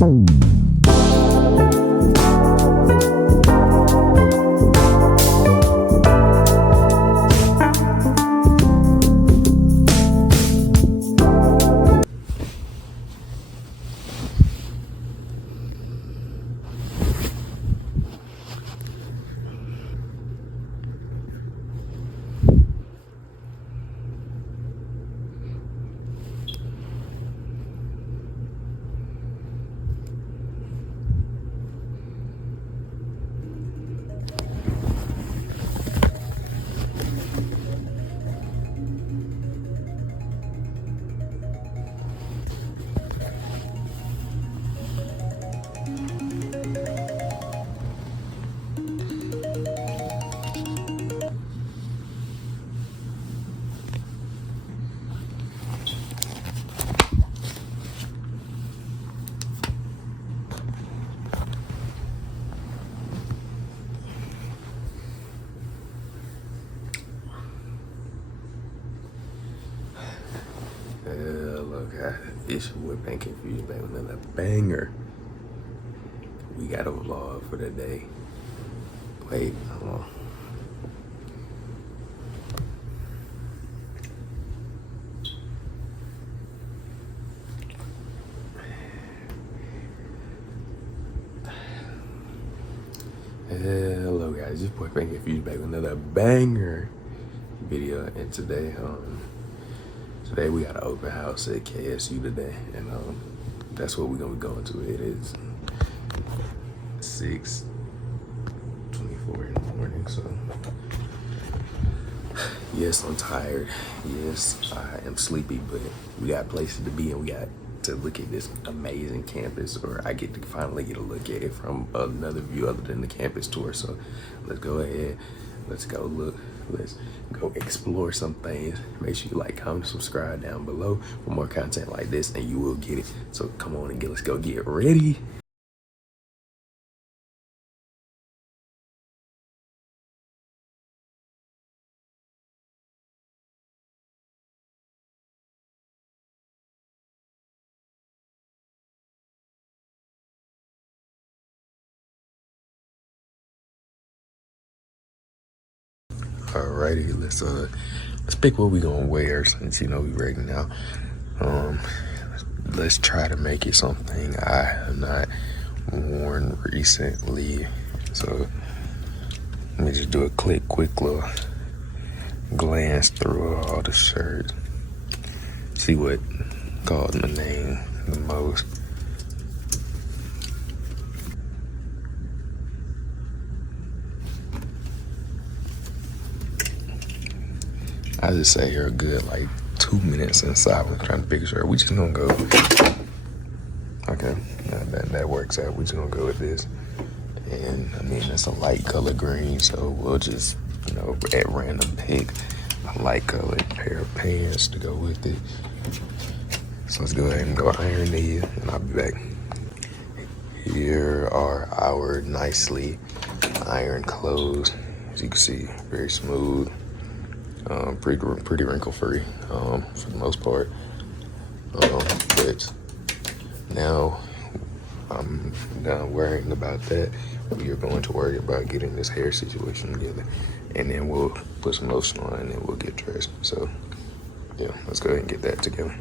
Look, it's your boy Bank Confused back with another banger. We got a vlog for the day. Wait, hold on. Hello guys, this boy Bank Confused back with another banger video. And today we got an open house at KSU today, and that's what we're gonna be going to. It is 6:24 in the morning, so yes, I'm tired. Yes, I am sleepy, but we got places to be and we got to look at this amazing campus, or I get to finally get a look at it from another view other than the campus tour. So let's go ahead, let's go look, let's go explore some things. Make sure you like, comment, subscribe down below for more content like this, and you will get it. So come on and let's go get ready. Alrighty, let's pick what we gonna wear, since we ready now. Let's try to make it something I have not worn recently. So let me just do a quick little glance through all the shirts, see what calls my name the most. I just sat here a good like 2 minutes inside. We're trying to pick a shirt. We just gonna go. Okay, that works out. We just gonna go with this. And I mean, it's a light color green, so we'll just, at random pick a light colored pair of pants to go with it. So let's go ahead and go iron these, and I'll be back. Here are our nicely ironed clothes. As you can see, very smooth, pretty wrinkle free for the most part. But now I'm done worrying about that. We are going to worry about getting this hair situation together, and then we'll put some lotion on, and then we'll get dressed. So yeah, let's go ahead and get that together.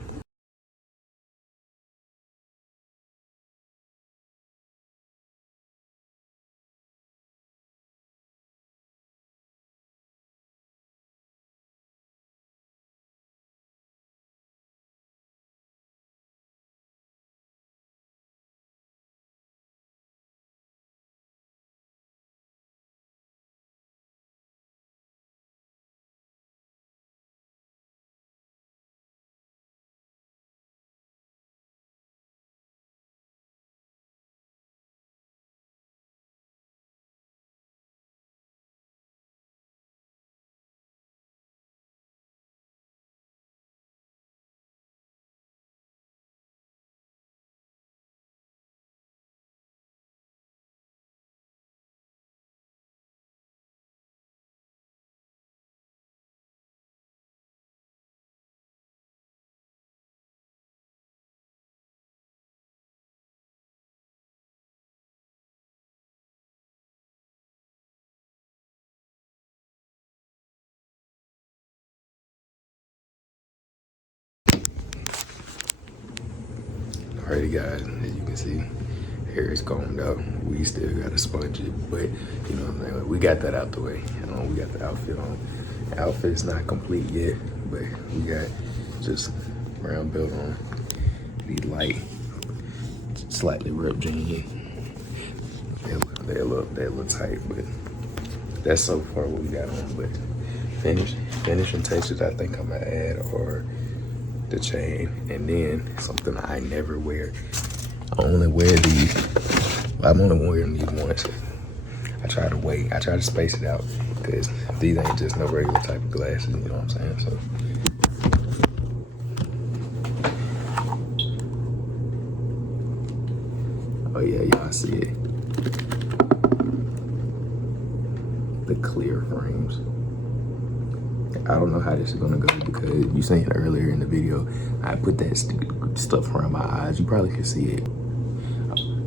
pray to God, as you can see, hair is combed out. We still gotta sponge it, but you know, we got that out the way. We got the outfit on. The outfit's not complete yet, but we got just brown belt on. These light, slightly ripped jeans. They look tight, but that's so far what we got on. But finishing touches I think I'm gonna add are the chain, and then something I never wear. I only wear these. I'm only wearing these once. I try to wait. I try to space it out because these ain't just no regular type of glasses. You know what I'm saying? So. Oh yeah, y'all see it. The clear frames. I don't know how this is gonna go because you seen earlier in the video, I put that stuff around my eyes. You probably can see it.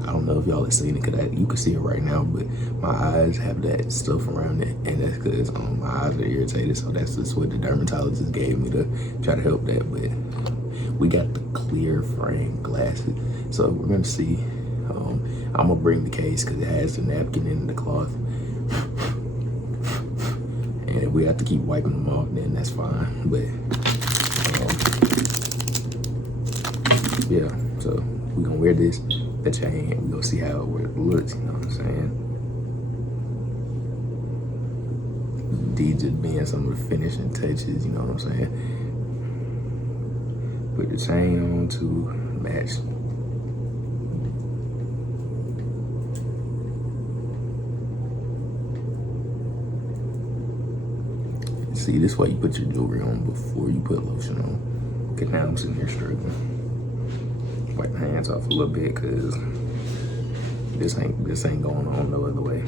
I don't know if y'all have seen it because you can see it right now, but my eyes have that stuff around it, and that's because my eyes are irritated. So that's just what the dermatologist gave me to try to help that. But we got the clear frame glasses, so we're gonna see. I'm gonna bring the case because it has the napkin in the cloth. And if we have to keep wiping them off, then that's fine. But yeah, so we're gonna wear this, the chain, and we're gonna see how it looks, you know what I'm saying? These just being some of the finishing touches, you know what I'm saying? Put the chain on to match. See, this way you put your jewelry on before you put lotion on. Cause now I'm sitting here struggling. Wipe my hands off a little bit cause this ain't going on no other way.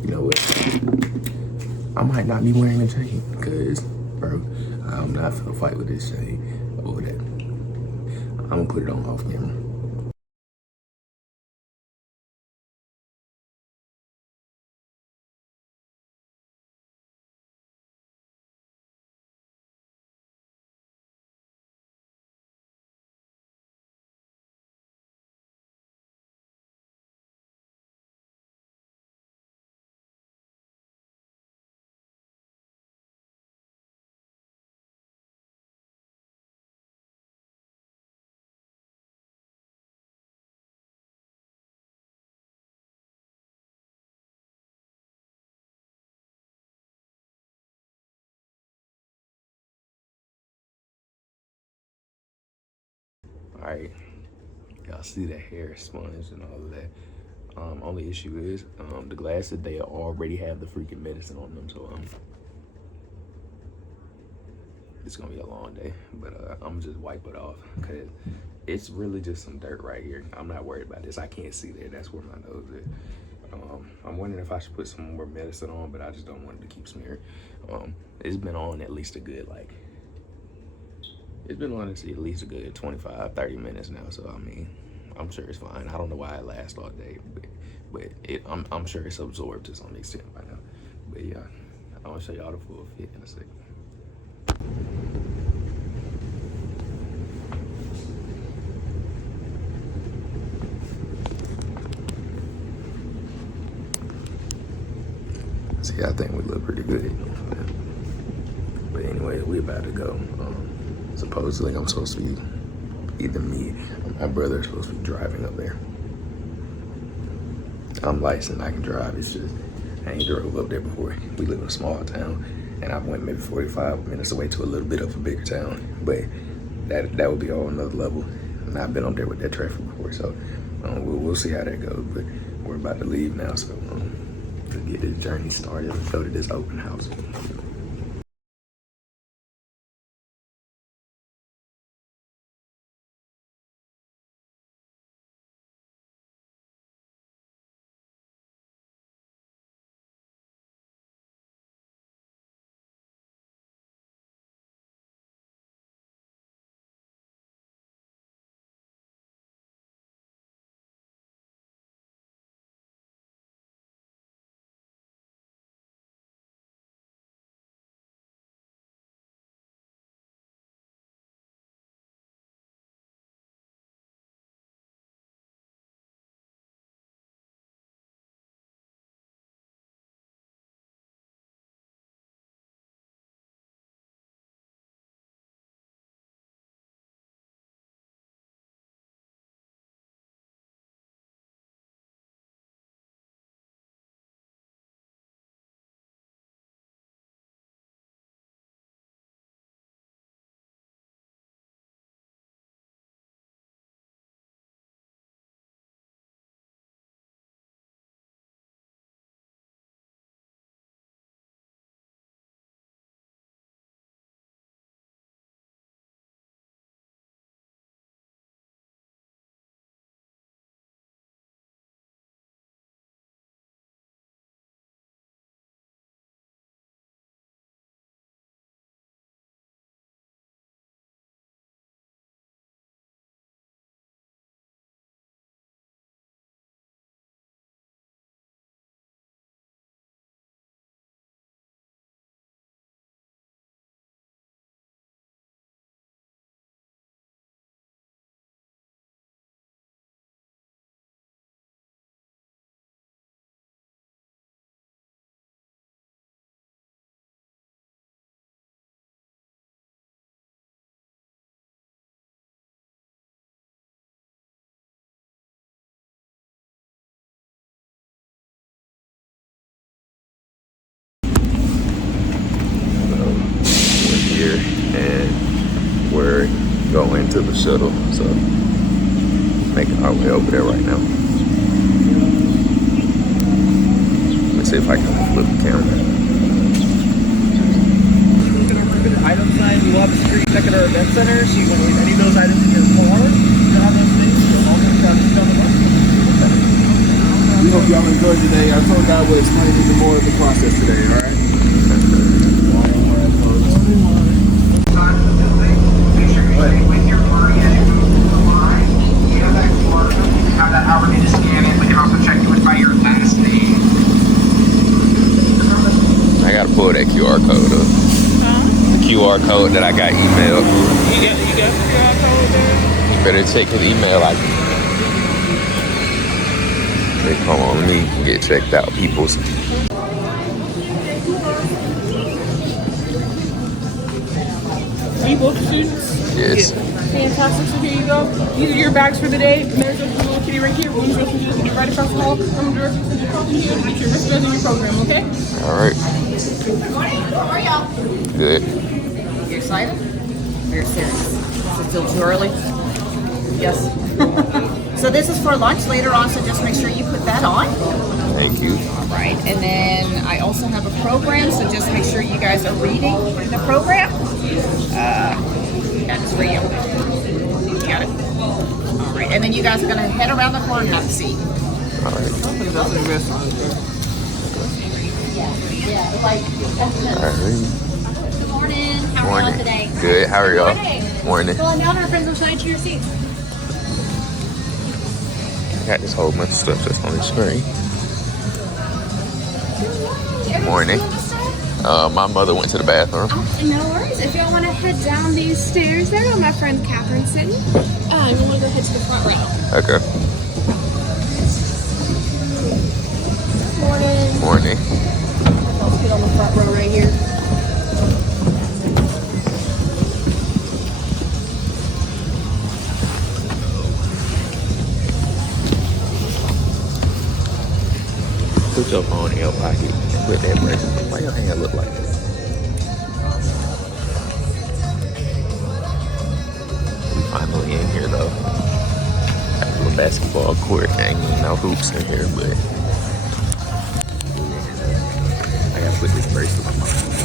You know what? I might not be wearing a chain cause, bro, I'm not finna fight with this chain over that. I'm gonna put it on off camera. All right, y'all see the hair sponge and all of that. Only issue is the glasses, they already have the freaking medicine on them, so it's gonna be a long day, but I'm gonna just wipe it off because it's really just some dirt right here. I'm not worried about this. I can't see that. That's where my nose is. I'm wondering if I should put some more medicine on, but I just don't want it to keep smearing. It's been on at least a good, like, it's been on at least a good 25, 30 minutes now, so I mean, I'm sure it's fine. I don't know why it lasts all day, but I'm sure it's absorbed to some extent by now. But yeah, I want to show y'all the full fit in a second. See, I think we look pretty good, you know. But anyway, we about to go. Supposedly, I'm supposed to be, either me or my brother is supposed to be driving up there. I'm licensed, I can drive. It's just, I ain't drove up there before. We live in a small town, and I went maybe 45 minutes away to a little bit of a bigger town. But that would be on another level. And I've been up there with that traffic before, so we'll see how that goes. But we're about to leave now, so to get this journey started, let's go to this open house. shuttle. So making our way over there right now. Let me see if I can flip the camera. Item sign, we will have a security check at our event center, so you want to leave any of those items in your car. You'll have those things, you're welcome to come on the bus. We hope y'all enjoyed today. Our tour guide will explain even more of the process today, all right? Make sure you stay with your party and move to the line. You have that QR code. You have that hourly to scan it. We can also check you in by your last name. I gotta pull that QR code up. The QR code that I got emailed. You got the QR code there? You better check his email. Hold on, let me get checked out, peoples. Are you both students? Yes. Fantastic. So here you go. These are your bags for the day. There's a little kitty right here. Women's dressing you can do right across the hall. I'm directing you to the program here to get your wristbands in your program, okay? All right. Good morning. How are y'all? Good. You excited? Very serious. Is it still too early? Yes. So this is for lunch later on, so just make sure you put that on. Thank you. All right. And then I also have a program, so just make sure you guys are reading the program. That is for you. You got it? All right. And then you guys are going to head around the corner and have a seat. All right. All right. Good morning. How are y'all today? Good. How are y'all? Morning. Well, now our friends will show you to your seats. I got this whole bunch of stuff just on the screen. Morning. My mother went to the bathroom. Oh, no worries. If y'all want to head down these stairs there, where my friend Catherine's sitting, you want to go head to the front row. Okay. Morning. Morning. Let's get on the front row right here. Put your phone in your pocket and put that bracelet. Why your hand look like that? We finally in here though. Got a little basketball court. Ain't even no hoops in here, but I gotta put this bracelet on my phone.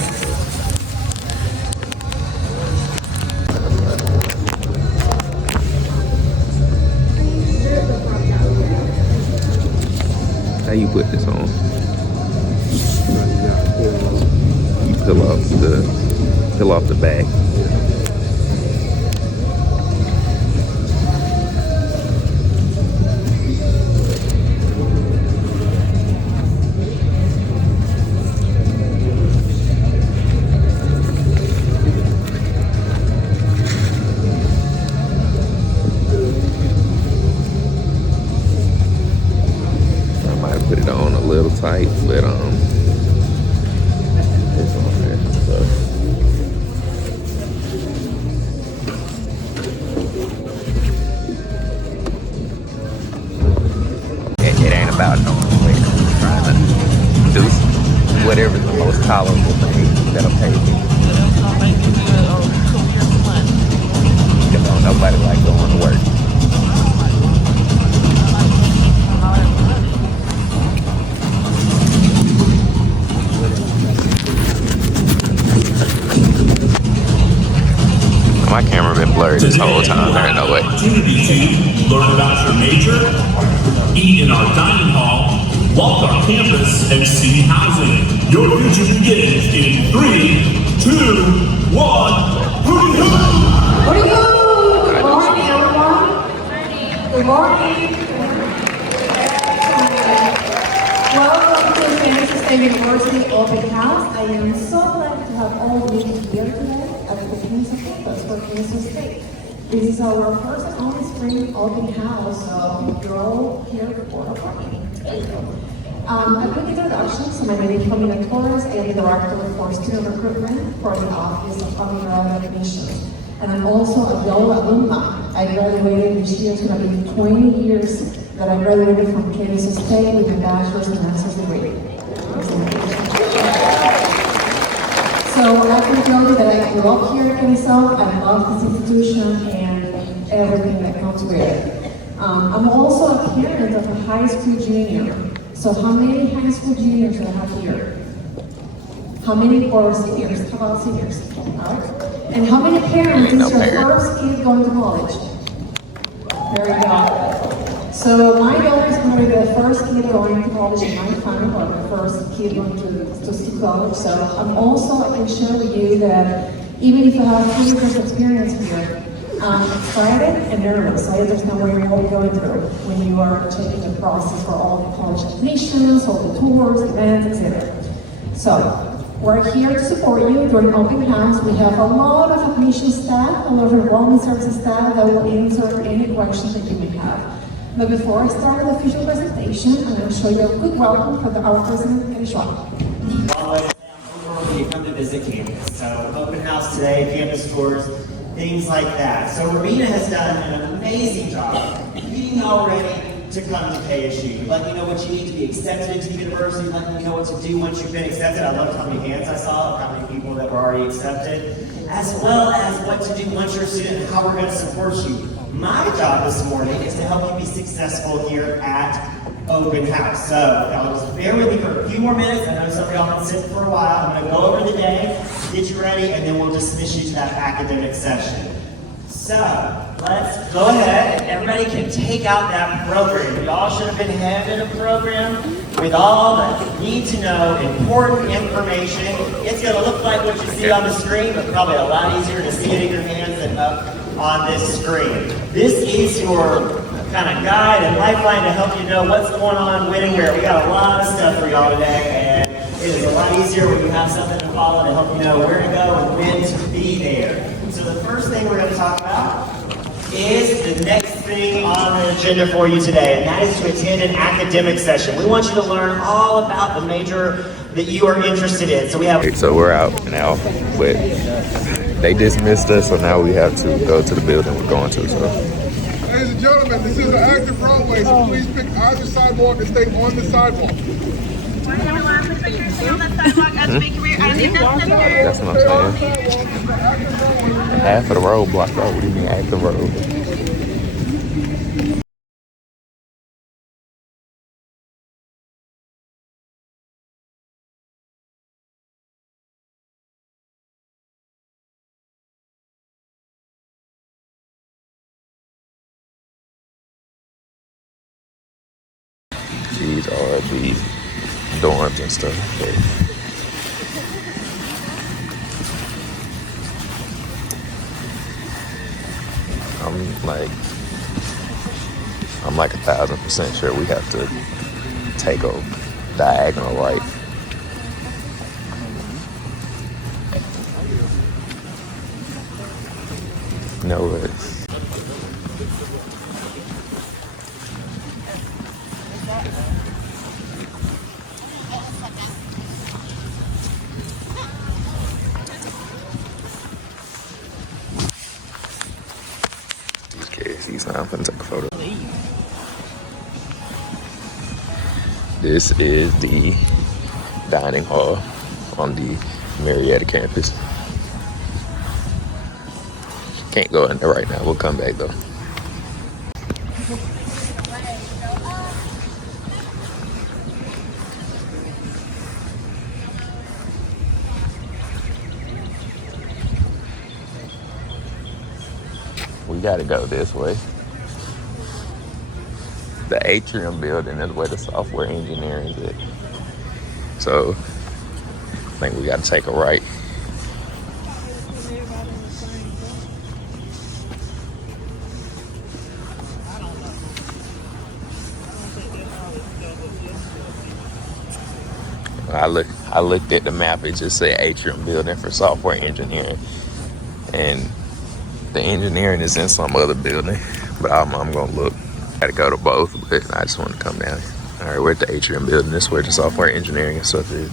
How you put this on? You peel off the back. Put it on a little tight, but it's on there. So it ain't about no way. I'm trying to do whatever's the most tolerable thing that'll pay me. Don't nobody like going to work. My camera been blurred this whole time. There ain't no way. Opportunity to learn about your major, eat in our dining hall, walk our campus, and see housing. Your future begins in 3, 2, 1. Hooty hoo! Hooty hoo! Good morning, everyone. Good morning. Welcome to Kennesaw State University Open House. I am so glad to have all of you here today at the Kennesaw campus for Kennesaw State. This is our first on-screen open house, so you're all here for a party. A quick introduction. So my name is Pamela Torres. I am the Director for Student Recruitment for the Office of Undergraduate Admissions. And I'm also a Yale alumna. I graduated this year. It's going to be 20 years that I graduated from Kennesaw State with a bachelor's and master's degree. So I can tell you that I grew up here at Kennesaw. I love this institution, and everything that comes with it. I'm also a parent of a high school junior. So how many high school juniors do I have here? How many, or seniors? How about seniors? All right. And how many parents is your first kid going to college? Very good. So my daughter is going to be the first kid going to college in my family, or the first kid going to college. So I can share with you that even if you have 20 years experience here, I'm excited and nervous. I understand what you're going through when you are checking the process for all the college admissions, all the tours, events, etc. So we're here to support you during open house. We have a lot of admission staff, a lot of enrollment services staff that will answer any questions that you may have. But before I start the official presentation, I'm going to show you a quick welcome for our president, Kennesaw. You come to visit campus. So open house today, campus tours, things like that. So Romina has done an amazing job getting y'all ready to come to KSU, letting you know what you need to be accepted into the university, letting you know what to do once you've been accepted. I loved how many hands I saw, how many people that were already accepted, as well as what to do once you're a student and how we're going to support you. My job this morning is to help you be successful here at open house. So y'all just bear with me for a few more minutes. I know some of y'all have been sitting for a while. I'm going to go over the day, get you ready, and then we'll dismiss you to that academic session. So let's go ahead and everybody can take out that program. Y'all should have been handed a program with all the need to know important information. It's going to look like what you see on the screen, but probably a lot easier to see it in your hands than up on this screen. This is your kind of guide and lifeline to help you know what's going on, when and where. We got a lot of stuff for y'all today, and it is a lot easier when you have something to follow to help you know where to go and when to be there. So the first thing we're going to talk about is the next thing on the agenda for you today, and that is to attend an academic session. We want you to learn all about the major that you are interested in. So we have. So we're out now, but they dismissed us, so now we have to go to the building we're going to. So. Ladies and gentlemen, this is an active roadway, so please pick either sidewalk and stay on the sidewalk. That's what I'm saying. Half of the road blocked out. What do you mean active road? These are the dorms and stuff. But I'm like 1,000% sure we have to take a diagonal right. No way. I'm gonna take a photo. This is the dining hall on the Marietta campus. Can't go in there right now. We'll come back though. We gotta go this way. The atrium building is where the software engineering is at. So I think we gotta take a right. I looked at the map, it just said atrium building for software engineering. And the engineering is in some other building, but I'm gonna look. Gotta go to both, but I just want to come down here. All right, we're at the atrium building. This is where the software engineering and stuff is.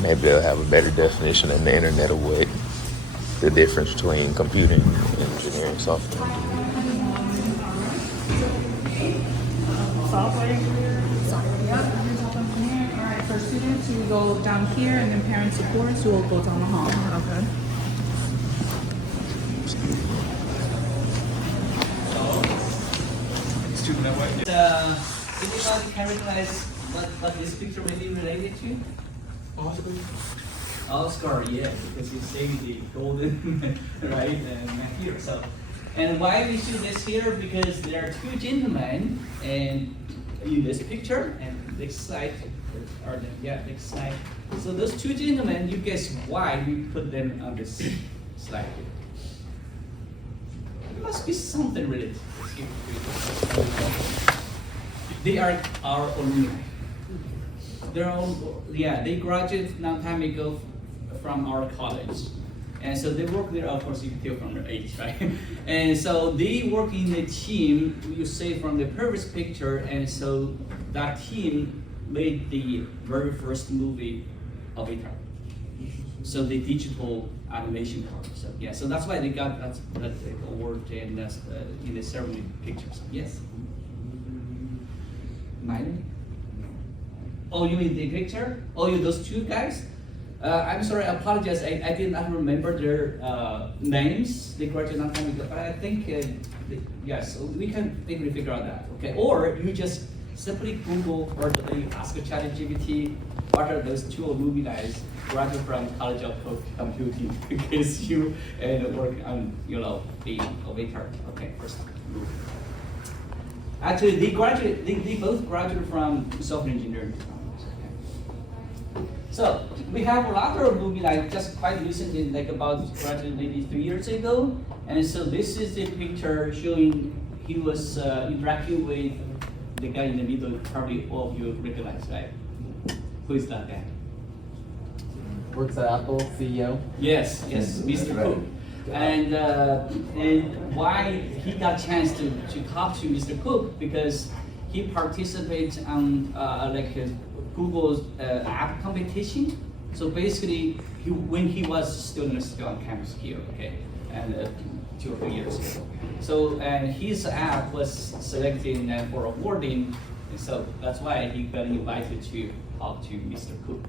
Maybe they'll have a better definition in the internet of what the difference between computing and engineering software engineering. Software engineer. All right, for students So we go down here, and then parent support, so we'll go down the hall. Okay. Anybody can recognize what this picture may be related to? Oscar, yeah, because he's saying the golden, right, here. So, and why we shoot this here? Because there are two gentlemen, and in this picture, and next slide, next slide. So those two gentlemen, you guess why we put them on this slide here? There must be something related. They are our alumni. They graduated a long time ago from our college. And so they work there, of course you can tell from their age, right? And so they work in a team, you say from the previous picture, and so that team made the very first movie of Avatar. So the digital animation part. So yeah, so that's why they got that award in the ceremony pictures. Yes? Mine? Oh, you mean the picture? Oh, those two guys? I'm sorry, I apologize. I did not remember their names. They graduated not time ago, but I think yes, we can maybe figure out that. Okay, or you just simply Google or you ask ChatGPT what are those two movie guys graduated from College of Computing because you work on the Avatar. Okay, first movie. Actually, they both graduated from software engineering. So we have a lot of movie like just quite recently, like about graduated maybe 3 years ago. And so this is the picture showing he was interacting with the guy in the middle. Probably all of you recognize, right? Who is that guy? Works at Apple, CEO. Yes, Mr. Cook. And why he got a chance to talk to Mr. Cook because he participates on Google's app competition. So basically, when he was still on campus here, okay, and 2 or 3 years ago. So his app was selected for awarding, and so that's why he got invited to talk to Mr. Cook.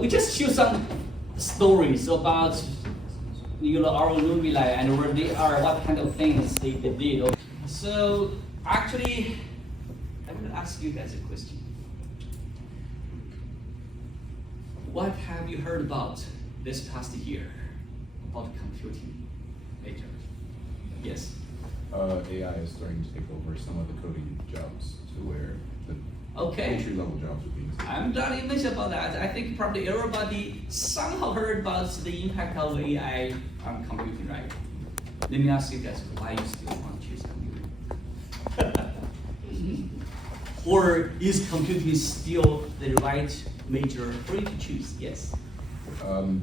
We just show some stories about our movie life and where they are, what kind of things they did. So actually, I'm gonna ask you guys a question. What have you heard about this past year about computing later? Yes? AI is starting to take over some of the coding jobs to where the entry-level jobs would be. I'm glad you mentioned about that. I think probably everybody somehow heard about the impact of AI on computing, right? Let me ask you guys, why you still want to choose computing? Or is computing still the right major for you to choose? Yes.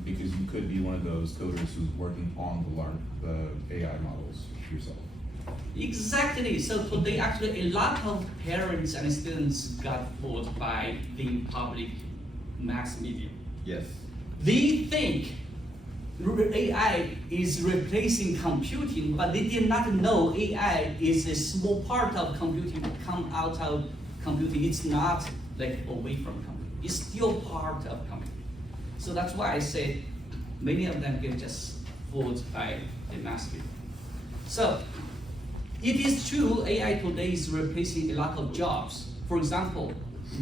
Because you could be one of those coders who's working on the AI models yourself. Exactly. So today, actually, a lot of parents and students got fooled by the public mass media. Yes. They think AI is replacing computing, but they did not know AI is a small part of computing, come out of computing. It's not like away from computing. It's still part of computing. So that's why I say many of them get just fooled by the mass media. So it is true AI today is replacing a lot of jobs. For example,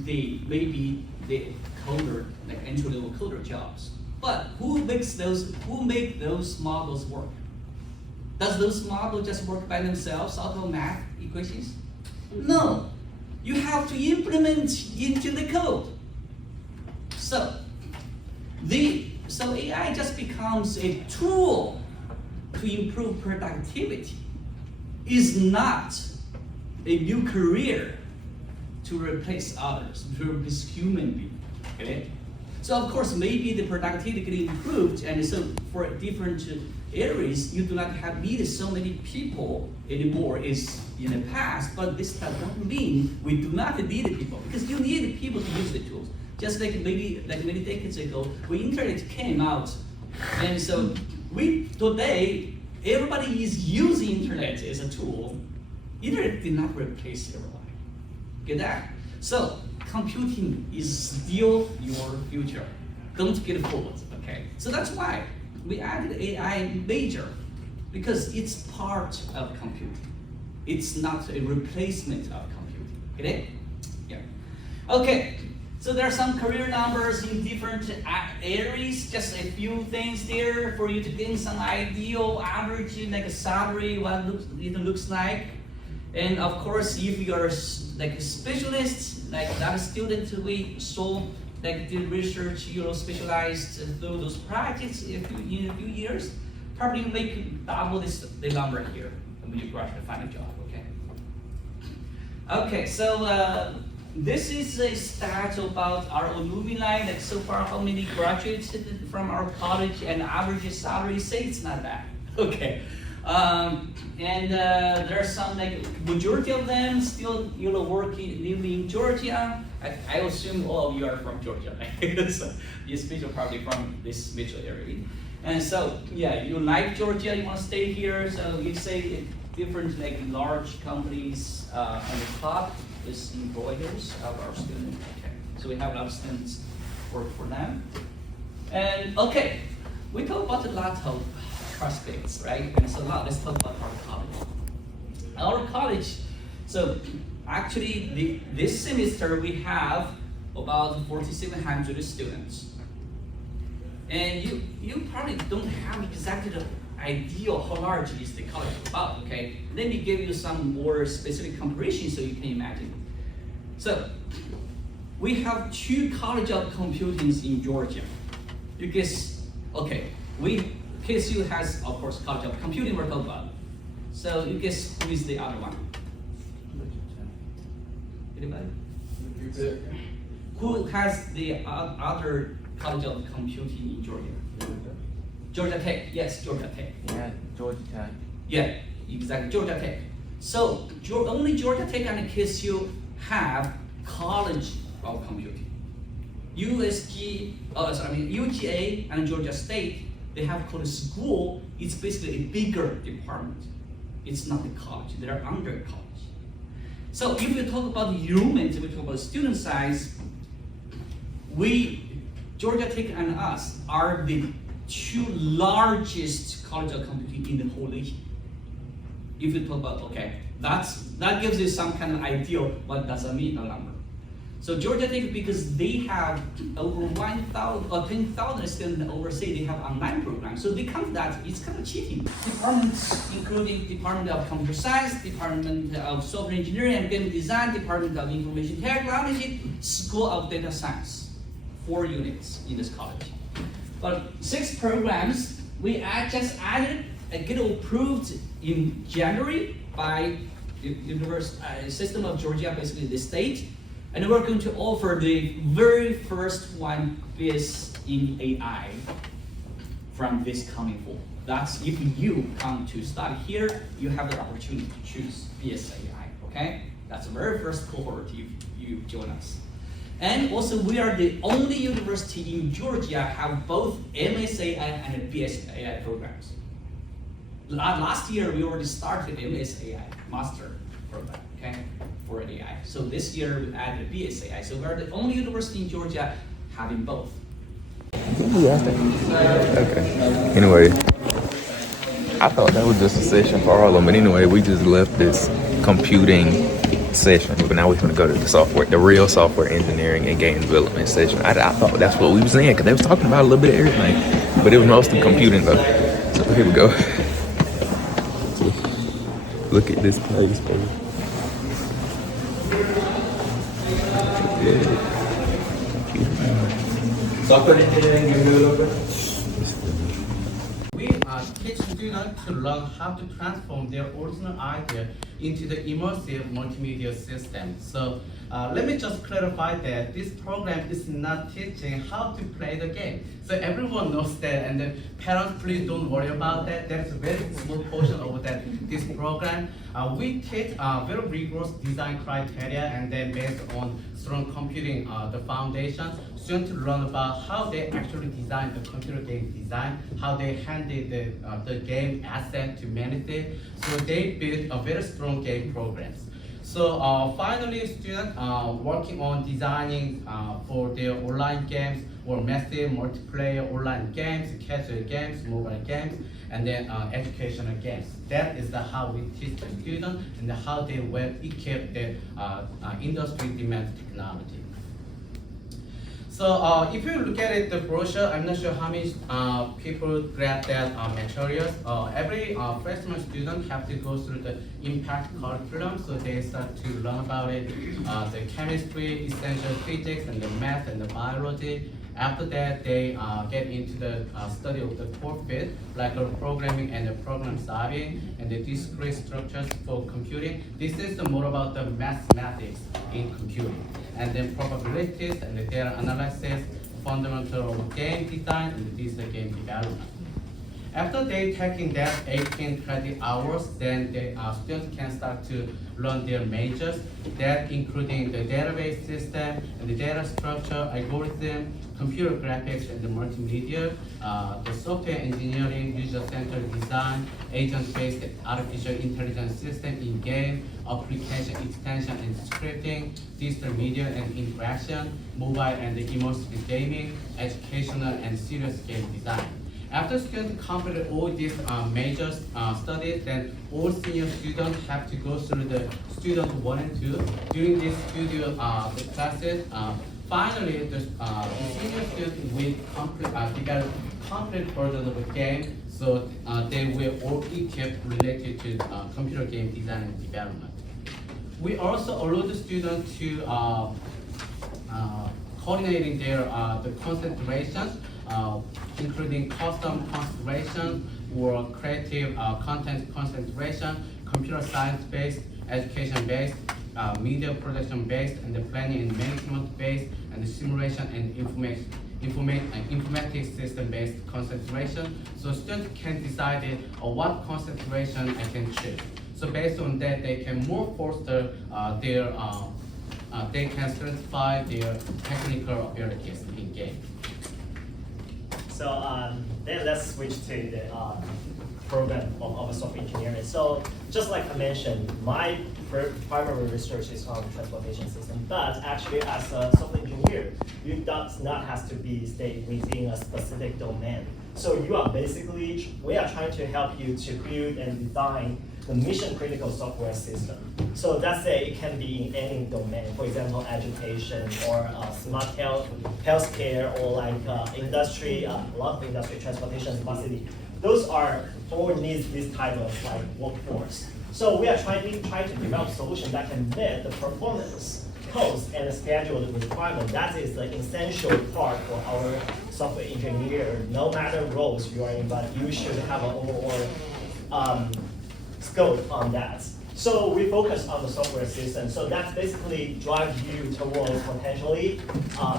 maybe the coder, like entry-level coder jobs. But who make those models work? Does those models just work by themselves out of math equations? No. You have to implement into the code. So AI just becomes a tool to improve productivity. Is not a new career to replace others, to replace human beings. Okay? So of course, maybe the productivity can improve, and so for different areas, you do not need so many people anymore as in the past. But this does not mean we do not need people, because you need people to use the tools. Just like many decades ago, when internet came out, and so today. Everybody is using internet as a tool. Internet did not replace everybody. Get that? So computing is still your future. Don't get fooled, okay? So that's why we added AI major, because it's part of computing. It's not a replacement of computing, get it? Yeah. Okay, so there are some career numbers in different areas, just a few things there for you to gain some ideal average, like a salary, what it looks like. And of course, if you're like a specialist, like that student we saw, like did research, specialized through those projects in a few years, probably make double the number here when you graduate, find a job. Okay. Okay, so this is a stat about our alumni. Like so far, how many graduates from our college and average salary? Say it's not bad. Okay. And there are some, like majority of them still working, living in Georgia. I assume all of you are from Georgia, right? So especially probably from this metro area. And so yeah, you like Georgia, you want to stay here. So you say different like large companies on the top is employers of our students. Okay, so we have a lot of students work for them. And okay, we talk about a lot of prospects, right? And so now let's talk about our college. Our college, so actually this semester we have about 4,700 students. And you probably don't have exactly the idea how large is the college about, okay? Let me give you some more specific comparison so you can imagine. So we have 2 College of Computing in Georgia. You guess, okay, KSU has, of course, College of Computing we're talking about. So you guess who is the other one? Anybody? Who has the other College of Computing in Georgia? Georgia Tech, yes, Georgia Tech. Yeah, Georgia Tech. Yeah, exactly, Georgia Tech. So only Georgia Tech and KSU have College of Computing. UGA and Georgia State, they have called a school. It's basically a bigger department. It's not a college, they're under college. So if we talk about the enrollment, we talk about student size, Georgia Tech and us are the 2 largest College of Computing in the whole nation. If you talk about, okay, that gives you some kind of idea what does that mean, a number. So Georgia Tech, because they have over 1,000 or 10,000 students overseas, they have online programs. So they come to that, it's kind of cheating. Departments including Department of Computer Science, Department of Software Engineering and Game Design, Department of Information Technology, School of Data Science. 4 units in this college. But 6 programs we just added and get approved in January by the University System of Georgia, basically the state. And we're going to offer the very first one based in AI from this coming fall. That's if you come to study here, you have the opportunity to choose BSAI, okay? That's the very first cohort if you join us. And also we are the only university in Georgia have both MSAI and BSAI programs. Last year we already started MSAI, master program, okay, for AI. So this year we added BSAI. So we're the only university in Georgia having both. Okay. Anyway, I thought that was just a session for all of them. But anyway, we just left this computing session, but now we're going to go to the real software engineering and game development session. I thought that's what we was in, because they was talking about a little bit of everything, but it was mostly computing though. So here we go. So, look at this place, baby. Software engineering, game development. We teach students to learn how to transform their original idea into the immersive multimedia system. So let me just clarify that this program is not teaching how to play the game. So everyone knows that, and the parents, please don't worry about that. That's a very small portion of that. This program, we teach very rigorous design criteria, and then based on strong computing, the foundation, students learn about how they actually design the computer game design, how they handle the game asset to manage it. So they build a very strong game programs. So finally, students are working on designing for their online games or massive multiplayer online games, casual games, mobile games, and then educational games. That is how we teach the students and how they will equip the industry demand technology. So if you look at it, the brochure, I'm not sure how many people grab that materials. Every freshman student have to go through the impact curriculum, so they start to learn about it, the chemistry, essential physics, and the math and the biology. After that, they get into the study of the core field, like programming and the problem solving, and the discrete structures for computing. This is more about the mathematics in computing, and then probabilities and the data analysis, fundamental of game design, and the digital game development. After they taking that 18 credit hours, then the students can start to learn their majors, that including the database system and the data structure, algorithm, computer graphics and the multimedia, the software engineering, user-centered design, agent-based artificial intelligence system in game, application extension and scripting, digital media and interaction, mobile and immersive gaming, educational and serious game design. After students complete all these major studies, then all senior students have to go through the student 1 and 2. During this studio the classes, finally the senior students will develop complete version of a game, so they will all equip related to computer game design and development. We also allow the students to coordinating their the concentrations, including custom concentration or creative content concentration, computer science-based, education-based, media production-based, and the planning and management-based, and the simulation and informatics system-based concentration. So students can decide what concentration I can choose. So based on that, they can more foster their they can certify their technical abilities in game. So then let's switch to the program of software engineering. So just like I mentioned, my primary research is on transportation system, but actually as a software engineer, you does not have to be stay within a specific domain. So you are basically, we are trying to help you to build and design the mission critical software system. So that's it can be in any domain, for example, education or smart healthcare, or like industry, a lot of industry, transportation, smart city. Those are all needs this type of like workforce. So we are trying to develop solutions that can meet the performance, cost, and the schedule requirement. That is the essential part for our software engineer. No matter roles you are in, but you should have an overall scope on that. So we focus on the software system. So that basically drives you towards potentially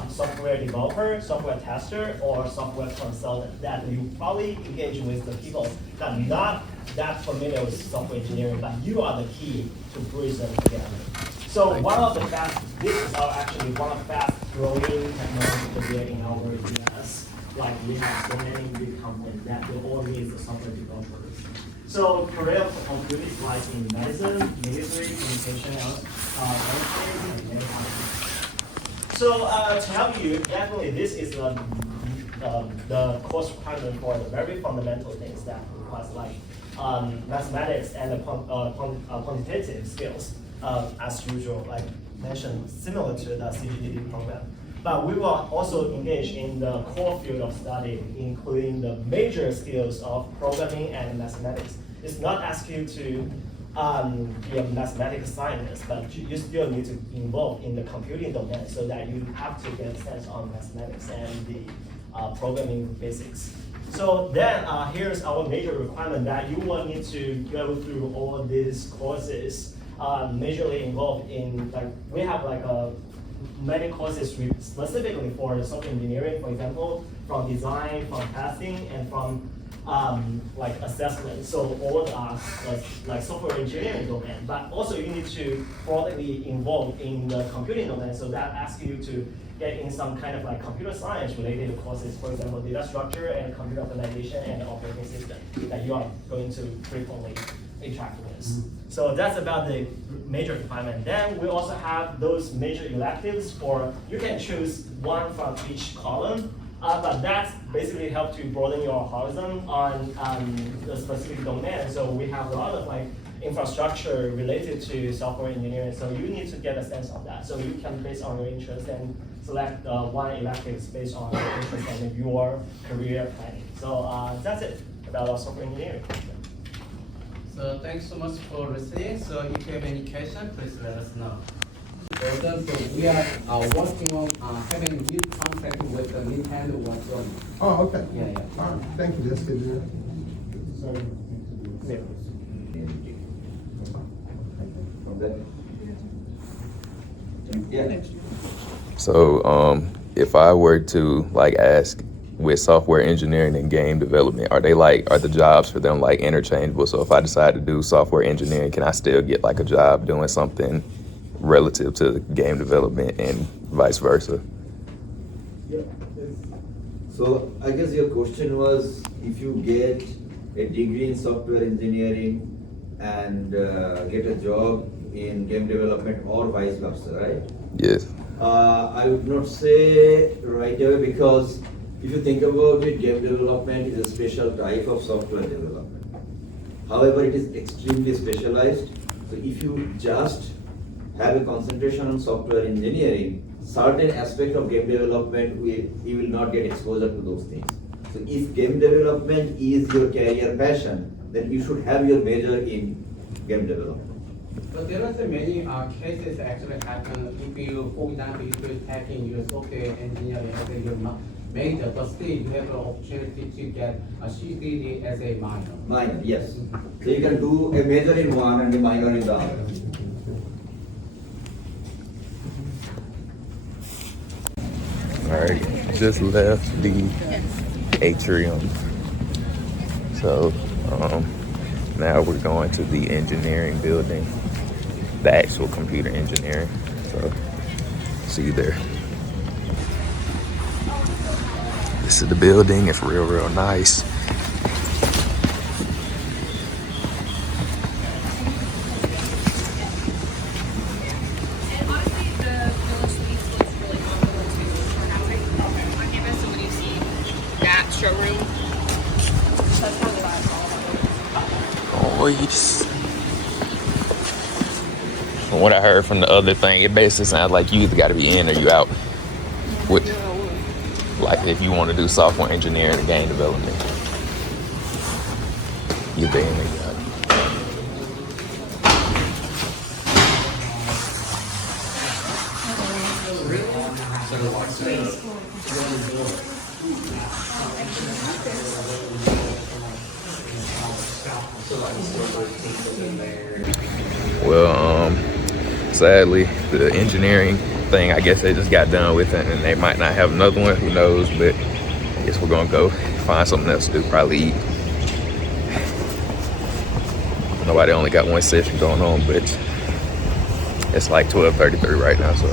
software developer, software tester, or software consultant that you probably engage with the people that are not that familiar with software engineering, but you are the key to bridge them together. So one of the this is actually one of the fast growing technologies in our US. Like we have so many big companies that they all need the software developers. So career opportunities lies in medicine, military, communication, aerospace, and many others. So to help you, definitely this is the course requirement for the very fundamental things that requires like mathematics and the quantitative skills, as usual, like mentioned, similar to the CGDD program. But we will also engage in the core field of study, including the major skills of programming and mathematics. It's not asking you to be a mathematical scientist, but you still need to involve in the computing domain so that you have to get a sense on mathematics and the programming basics. So then here's our major requirement that you will need to go through all these courses, majorly involved in, like, we have like many courses specifically for the software engineering, for example, from design, from testing, and from like assessment. So all are like software engineering domain, but also you need to broadly involved in the computing domain. So that asks you to get in some kind of like computer science related courses, for example, data structure and computer organization and operating system that you are going to frequently attractiveness. So that's about the major requirement. Then we also have those major electives for, you can choose one from each column, but that's basically help to broaden your horizon on the specific domain. So we have a lot of like infrastructure related to software engineering. So you need to get a sense of that. So you can, based on your interest, and select one elective based on your interest and your career planning. So that's it about our software engineering. So thanks so much for listening. So if you have any questions, please let us know. So we are working on having a new contract with Nintendo or Sony. Oh, okay. Yeah. All right. Thank you. That's good to hear. So if I were to like ask with software engineering and game development, are the jobs for them like interchangeable? So if I decide to do software engineering, can I still get like a job doing something relative to game development and vice versa? So I guess your question was, if you get a degree in software engineering and get a job in game development or vice versa, right? Yes. I would not say right away, because if you think about it, game development is a special type of software development. However, it is extremely specialized. So if you just have a concentration on software engineering, certain aspect of game development, you will not get exposure to those things. So if game development is your career passion, then you should have your major in game development. But there are so many cases actually happen if you, for example, if you're taking your software engineering as your major, but still you have an opportunity to get a CCD as a minor. Minor, yes. So you can do a major in one and a minor in the other. All right, just left the atrium. So now we're going to the engineering building, the actual computer engineering. So see you there. This is the building. It's real nice. From what I heard from the other thing, it basically sounds like you either got to be in or you out. With, like if you want to do software engineering and game development, you're in or you out. Well, sadly, the engineering thing, I guess they just got done with it, and they might not have another one. Who knows? But I guess we're gonna go find something else to do. Probably eat. Nobody only got one session going on, but it's like 12:33 right now, so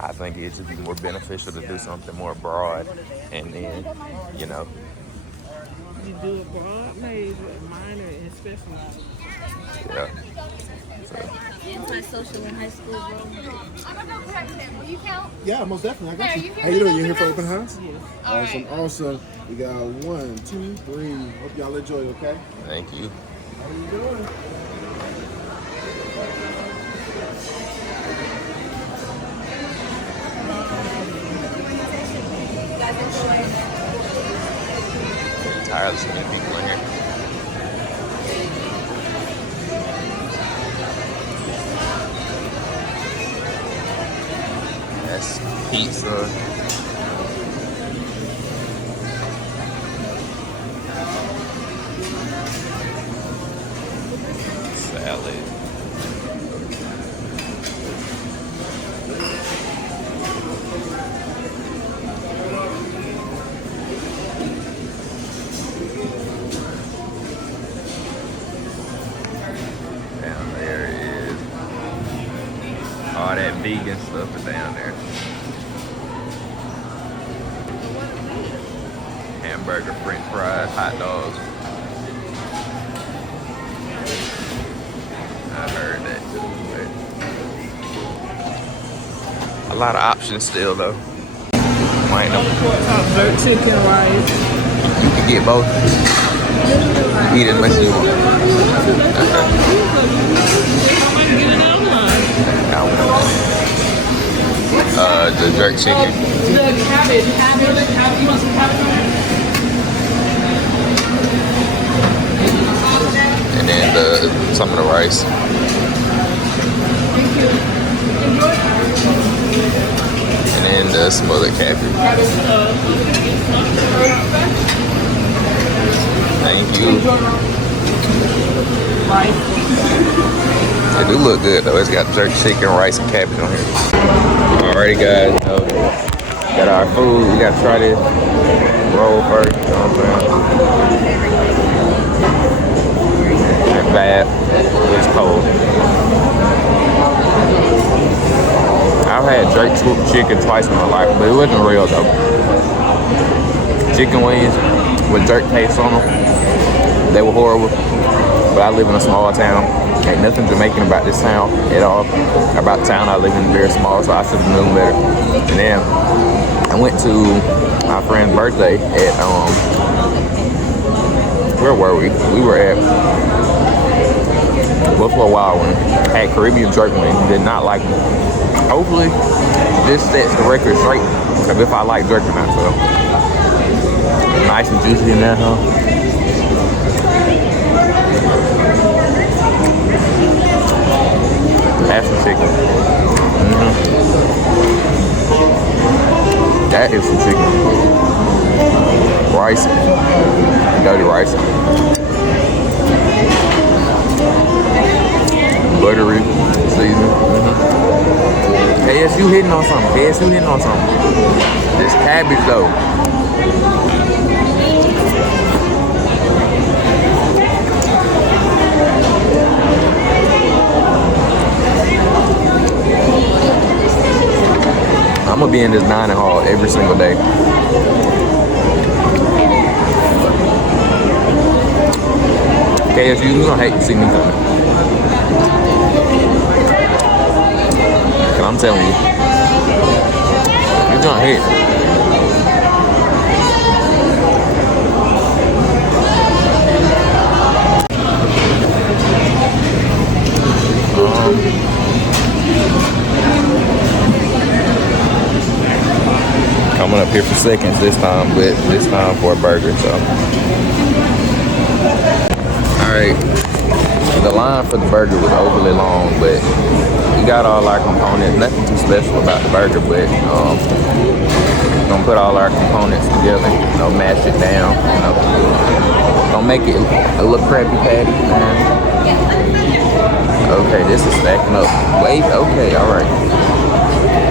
I think it'd just be more beneficial to do something more broad, and then, you know. You do a broad major, minor, and specialized. Yeah. So. Antisocial in high school, bro. I'm gonna go correct him. Will you count? Yeah, most definitely. I got Hey, you. are you How you doing? You here here for for open open house? Yes. Awesome. We got 1, 2, 3. Hope y'all enjoy, okay? Thank you. How you doing? Tired of so many people in here. That's pizza. Salad. Down there is all that vegan stuff is down there. Hamburger, french fries, hot dogs. lot of options still though. Might know. Jerk chicken rice. You can get both. Eat as much as you want. The jerk chicken. The cabbage. You want some cabbage on it? And then some of the rice. Thank you. Enjoy. And then the smothered cabbage. Thank you. It do look good though. It's got jerk chicken, rice, and cabbage on here. Alrighty guys, got our food. We gotta try this roll first. You know what I'm saying? It's bad. It's cold. I've had jerk chicken twice in my life, but it wasn't real though. Chicken wings with jerk taste on them, they were horrible. But I live in a small town. Ain't nothing Jamaican about this town at all. About the town I live in, very small, so I should have known better. And then I went to my friend's birthday at where were we? We were at Buffalo Wild Wings. Had Caribbean jerk wings. Did not like them. Hopefully, this sets the record straight of if I like jerk or not. So nice and juicy in there, huh? That's some chicken. That is some chicken. Rice. Dirty rice. Buttery season. KSU hitting on something. KSU hitting on something. This cabbage though. I'm gonna be in this dining hall every single day. KSU, you gonna hate to see me coming. And I'm telling you, you're gonna hate. Coming up here for seconds this time, but this time for a burger, so. Alright, the line for the burger was overly long, but we got all our components. Nothing too special about the burger, but gonna put all our components together, mash it down, Don't make it a little crappy patty, Okay, this is stacking up. Wait, okay, alright.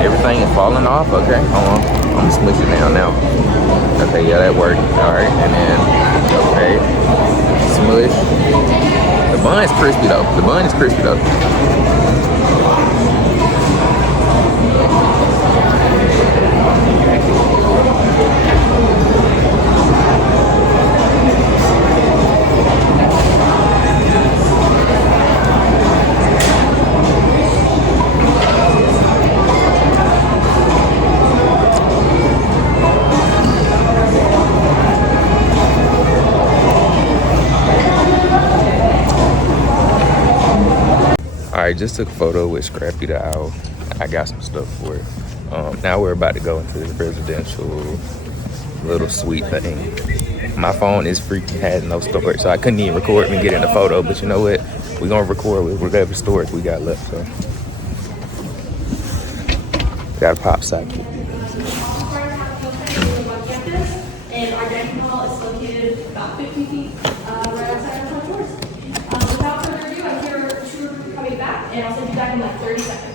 Everything is falling off, okay, hold on. I'm gonna smush it down now. Okay, yeah, that worked. Alright, and then, okay, smush. The bun is crispy though. The bun is crispy though. I just took a photo with Scrappy the Owl. I got some stuff for it. Now we're about to go into this residential little suite thing. My phone is freaking had no storage, so I couldn't even record me getting the photo. But you know what? We're gonna record with whatever storage we got left. So got a pop socket. And our dining hall is located about 50 feet right outside our front doors. Without further ado, I'm here to coming back, and I'll send you back in like 30 seconds.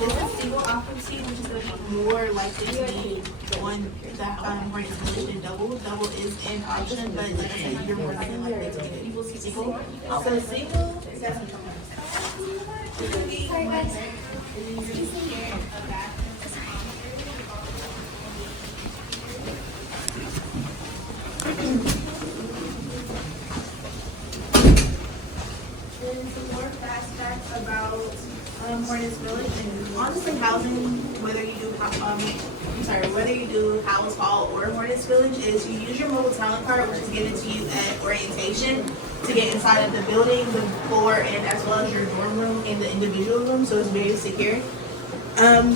This is single occupancy, which is going to be more likely to be one that rate is listed double. Double is an option, but like I said, you're more likely to get people single. So single is definitely coming. Hornets Village, and honestly, housing, whether you do House Hall or Hornets Village, is you use your mobile talent card, which is given to you at orientation, to get inside of the building, the floor, and as well as your dorm room and the individual room. So it's very secure.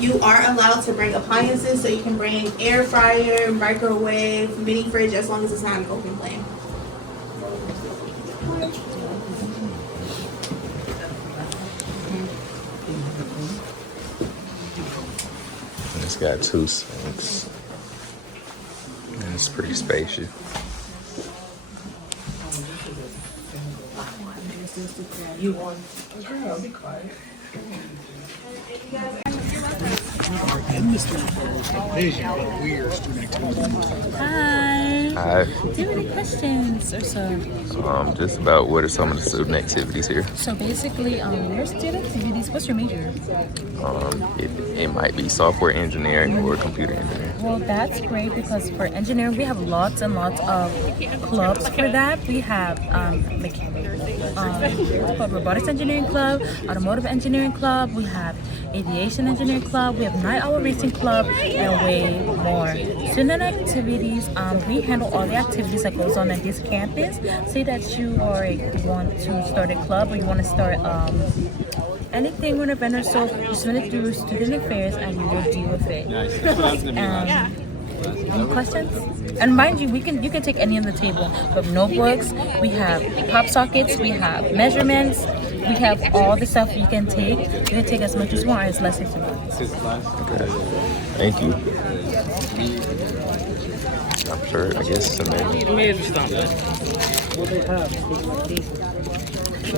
You are allowed to bring appliances, so you can bring air fryer, microwave, mini fridge, as long as it's not an open plan. It's got 2 sinks. And it's pretty spacious. I'll be quiet. Hi. Hi. Do you have any questions or so? Just about what are some of the student activities here? So basically, your student activities, what's your major? It might be software engineering or computer engineering. Well, that's great because for engineering, we have lots and lots of clubs for that. We have what's called robotics engineering club, automotive engineering club, we have aviation engineering club, we have night owl racing club, and way more. Student activities, we handle all the activities that goes on at this campus. Say that you want to start a club or you want to start anything with a vendor, so you submit it through student affairs and you will deal with it. Any questions? And mind you, you can take any on the table. We have notebooks, we have pop sockets, we have measurements, we have all the stuff you can take. You can take as much as you want, it's less as you want. Okay. Thank you. I'm sure, I guess it's amazing.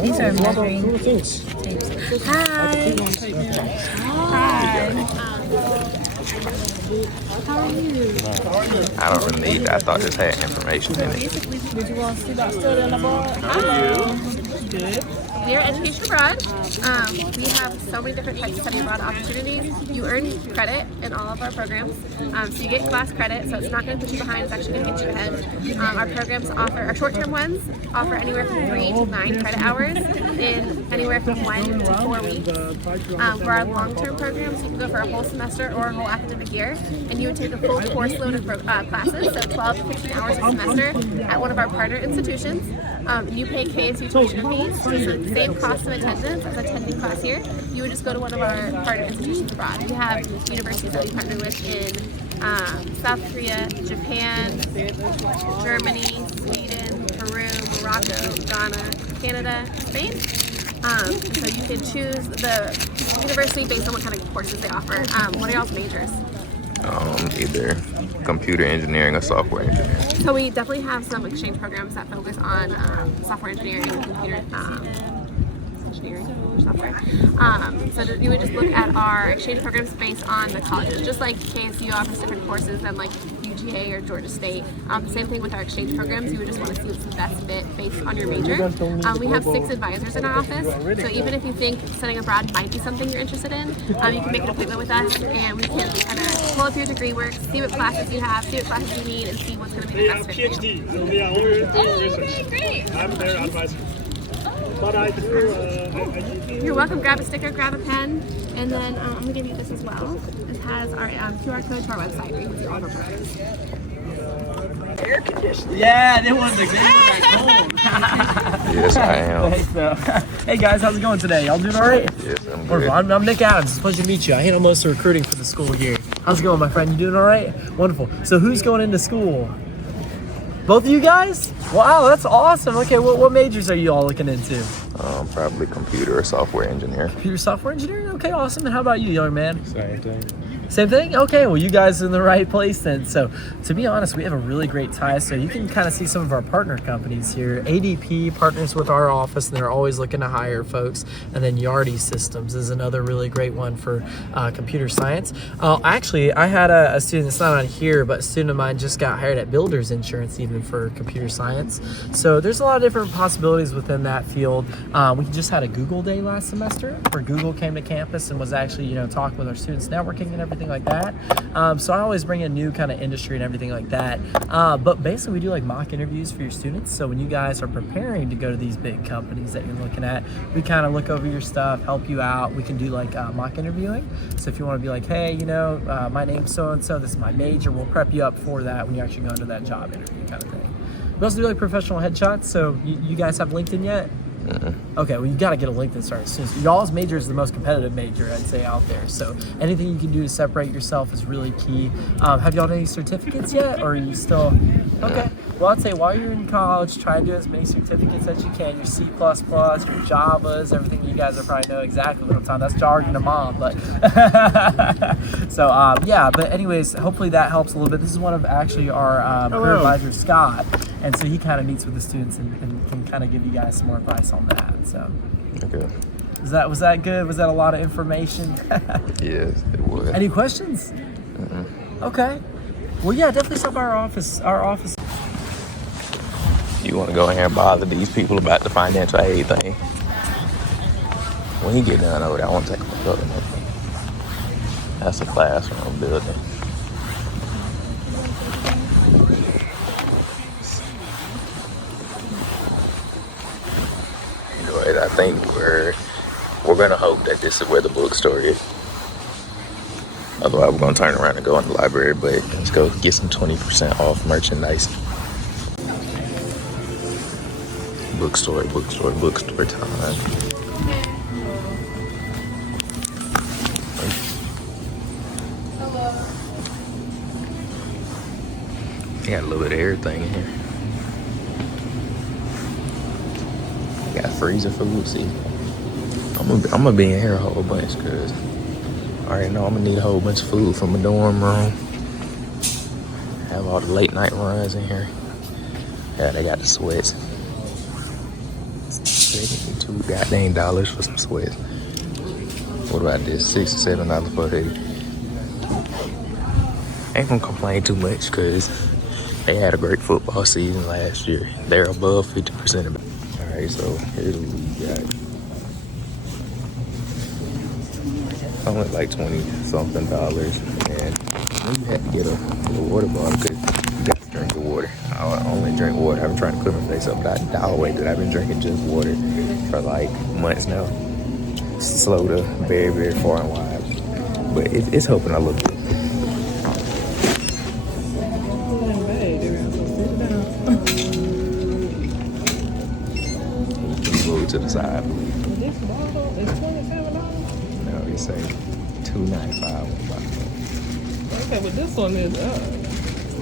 These are measuring tapes. Hi. How are you? I don't really need that. I thought this had information in it. Did you want to see that story on the board? Good. We are Education Abroad. We have so many different types of study abroad opportunities. You earn credit in all of our programs. So you get class credit, so it's not going to put you behind, it's actually going to get you ahead. Our programs offer, our short-term ones offer anywhere from 3 to 9 credit hours in anywhere from 1 to 4 weeks. For our long-term programs, you can go for a whole semester or a whole academic year, and you would take a full course load of classes, so 12 to 15 hours a semester at one of our partner institutions. You pay KSU tuition fees, so it's the same cost of attendance as attending class here. You would just go to one of our partner institutions abroad. We have universities that we partner with in South Korea, Japan, Germany, Sweden, Peru, Morocco, Ghana, Canada, Spain. So you can choose the university based on what kind of courses they offer. What are y'all's majors? Either computer engineering or software engineering. So we definitely have some exchange programs that focus on software engineering and computer engineering software. So you would just look at our exchange programs based on the colleges, just like KSU offers different courses than like UGA or Georgia State. Same thing with our exchange programs. You would just want to see what's the best fit based on your major. We have 6 advisors in our office, so even if you think studying abroad might be something you're interested in, you can make an appointment with us and we can kind of pull up your degree work, see what classes you have, see what classes you need, and see what's going to be the best fit for you. So they are always doing research. Great. I'm their advisor. But I do. You're welcome. Grab a sticker, grab a pen, and then I'm going to give you this as well. It has our QR code to our website where you can see all of our programs. Air conditioning. Yeah, they wanted to get cold. Yes, I am. Hey guys, how's it going today? Y'all doing all right? Yes, I'm good. I'm Nick Adams. It's a pleasure to meet you. I handle most of the recruiting for the school here. How's it going, my friend? You doing all right? Wonderful. So who's going into school? Both of you guys? Wow, that's awesome. Okay, what majors are you all looking into? Probably computer or software engineering. Computer software engineering? Okay, awesome. And how about you, young man? Same thing. Same thing? Okay, well you guys are in the right place then. So to be honest, we have a really great tie. So you can kind of see some of our partner companies here. ADP partners with our office and they're always looking to hire folks. And then Yardi Systems is another really great one for computer science. Actually, I had a student, it's not on here, but a student of mine just got hired at Builders Insurance even for computer science. So there's a lot of different possibilities within that field. We just had a Google Day last semester where Google came to campus and was actually, talking with our students, networking and everything everything like that. So I always bring in new kind of industry and everything like that. But basically we do like mock interviews for your students. So when you guys are preparing to go to these big companies that you're looking at, we kind of look over your stuff, help you out. We can do like mock interviewing. So if you want to be like, hey, you know, my name's so-and-so, this is my major, we'll prep you up for that when you actually go into that job interview kind of thing. We also do like professional headshots. So you guys have LinkedIn yet? Okay, well you got to get a LinkedIn start as soon as y'all's major is the most competitive major I'd say out there. So anything you can do to separate yourself is really key. Have y'all done any certificates yet, or are you still? Okay, well I'd say while you're in college, try and do as many certificates as you can. Your C++, your Javas, everything. You guys will probably know exactly what I'm talking. That's jargon to mom, but so yeah. But anyways, hopefully that helps a little bit. This is one of actually our career advisors, Scott. And so he kind of meets with the students and can kind of give you guys some more advice on that. So, okay. Was that good? Was that a lot of information? Yes, it was. Any questions? Okay. Well, yeah, definitely stop by our office. You want to go in here and bother these people about the financial aid thing? When he get done over there, I want to take a photo. That's a classroom building. I think we're gonna hope that this is where the bookstore is. Otherwise, we're gonna turn around and go in the library. But let's go get some 20% off merchandise. Bookstore time. They got a little bit of everything in here. Got freezer food. See, I'm gonna be in here a whole bunch because I already know I'm gonna need a whole bunch of food from my dorm room. Have all the late night runs in here. Yeah, they got the sweats. $2 goddamn for some sweats. What about this? $6 or $7 for a hoodie. Ain't gonna complain too much because they had a great football season last year. They're above 50% of it. Alright, so here's what we got. Only like $20-something, and you had to get a water bottle because you got to drink the water. I only drink water. I've been trying to clear my face up, but I always that I've been drinking just water for like months now. Slow to very, very far and wide, but it's helping a little bit. To the side. This bottle is $27? No, they say $2.95 one bottle. Okay, but this one is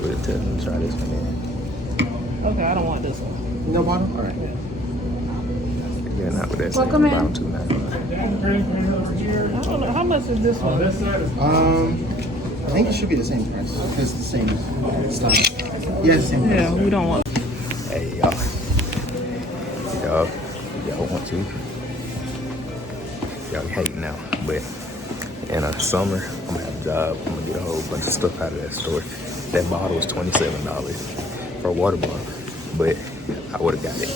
We'll tell them to try this one in. Okay, I don't want this one. No bottle? Alright. Yeah, not with that. Welcome in. About $2.95. I don't know. How much is this one? I think it should be the same price. It's the same style. Yeah, it's the same price. Yeah, we don't want. Hey, y'all want to? Y'all hating now, but in the summer, I'm gonna have a job. I'm gonna get a whole bunch of stuff out of that store. That bottle was $27 for a water bottle, but I would have got it.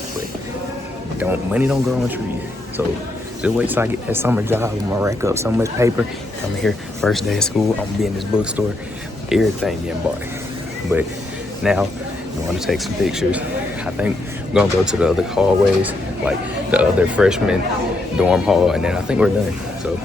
But money don't grow on trees. So just wait till I get that summer job. I'm gonna rack up so much paper. Come here, first day of school, I'm gonna be in this bookstore. Everything getting bought. But now, I want to take some pictures. I think I'm gonna go to the other hallways, like the other freshman dorm hall, and then I think we're done. So.